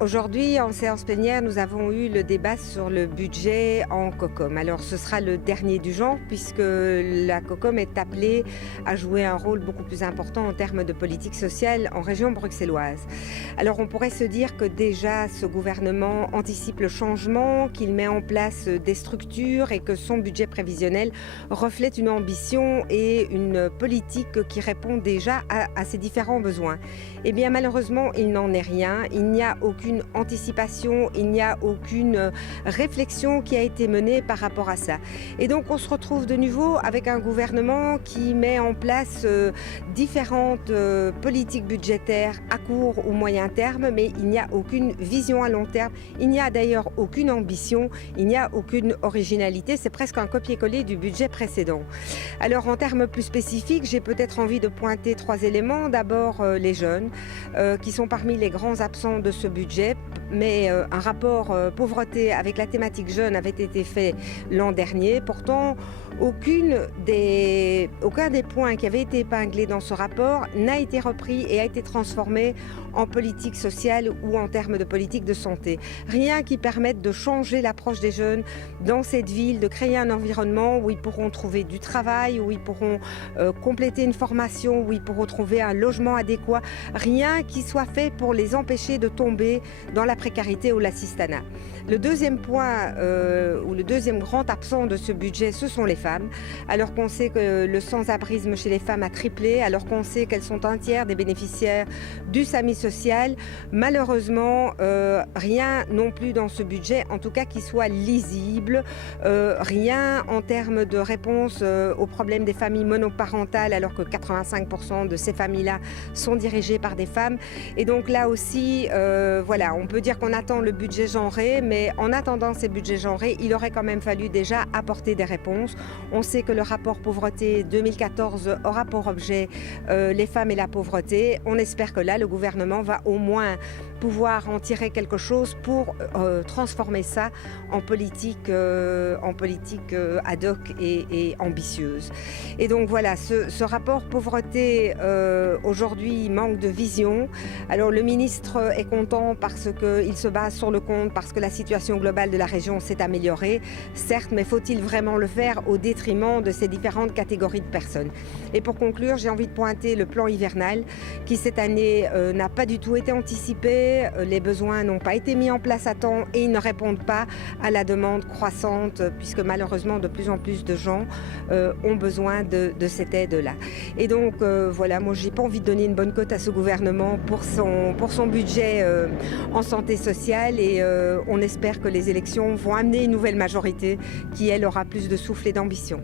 Aujourd'hui, en séance plénière, nous avons eu le débat sur le budget en COCOM. Alors, ce sera le dernier du genre puisque la COCOM est appelée à jouer un rôle beaucoup plus important en termes de politique sociale en région bruxelloise. Alors, on pourrait se dire que déjà, ce gouvernement anticipe le changement, qu'il met en place des structures et que son budget prévisionnel reflète une ambition et une politique qui répond déjà à ces différents besoins. Eh bien, malheureusement, il n'en est rien. Il n'y a aucune anticipation, il n'y a aucune réflexion qui a été menée par rapport à ça. Et donc, on se retrouve de nouveau avec un gouvernement qui met en place différentes politiques budgétaires à court ou moyen terme, mais il n'y a aucune vision à long terme. Il n'y a d'ailleurs aucune ambition, il n'y a aucune originalité. C'est presque un copier-coller du budget précédent. Alors, en termes plus spécifiques, j'ai peut-être envie de pointer 3 éléments. D'abord, les jeunes, qui sont parmi les grands absents de ce budget. Mais un rapport pauvreté avec la thématique jeune avait été fait l'an dernier. Pourtant, aucun des points qui avaient été épinglés dans ce rapport n'a été repris et a été transformé en politique sociale ou en termes de politique de santé. Rien qui permette de changer l'approche des jeunes dans cette ville, de créer un environnement où ils pourront trouver du travail, où ils pourront compléter une formation, où ils pourront trouver un logement adéquat. Rien qui soit fait pour les empêcher de tomber dans la précarité ou l'assistanat. Le deuxième point, ou le deuxième grand absent de ce budget, ce sont les femmes. Alors qu'on sait que le sans-abrisme chez les femmes a triplé, alors qu'on sait qu'elles sont un tiers des bénéficiaires du SAMI social, malheureusement, rien non plus dans ce budget, en tout cas qui soit lisible, rien en termes de réponse aux problèmes des familles monoparentales, alors que 85% de ces familles-là sont dirigées par des femmes. Et donc là aussi, voilà, on peut dire qu'on attend le budget genré, mais en attendant ces budgets genrés, il aurait quand même fallu déjà apporter des réponses. On sait que le rapport pauvreté 2014 aura pour objet les femmes et la pauvreté. On espère que là, le gouvernement va au moins pouvoir en tirer quelque chose pour transformer ça en politique ad hoc et ambitieuse. Et donc voilà, ce rapport pauvreté aujourd'hui manque de vision. Alors le ministre est content parce qu'il se base sur le compte, parce que la situation globale de la région s'est améliorée, certes, mais faut-il vraiment le faire au détriment de ces différentes catégories de personnes? Et pour conclure, j'ai envie de pointer le plan hivernal qui cette année n'a pas du tout été anticipé, les besoins n'ont pas été mis en place à temps et ils ne répondent pas à la demande croissante puisque malheureusement de plus en plus de gens ont besoin de cette aide-là. Et donc voilà, moi j'ai pas envie de donner une bonne cote à ce gouvernement pour son budget en santé sociale et on espère que les élections vont amener une nouvelle majorité qui, elle, aura plus de souffle et d'ambition.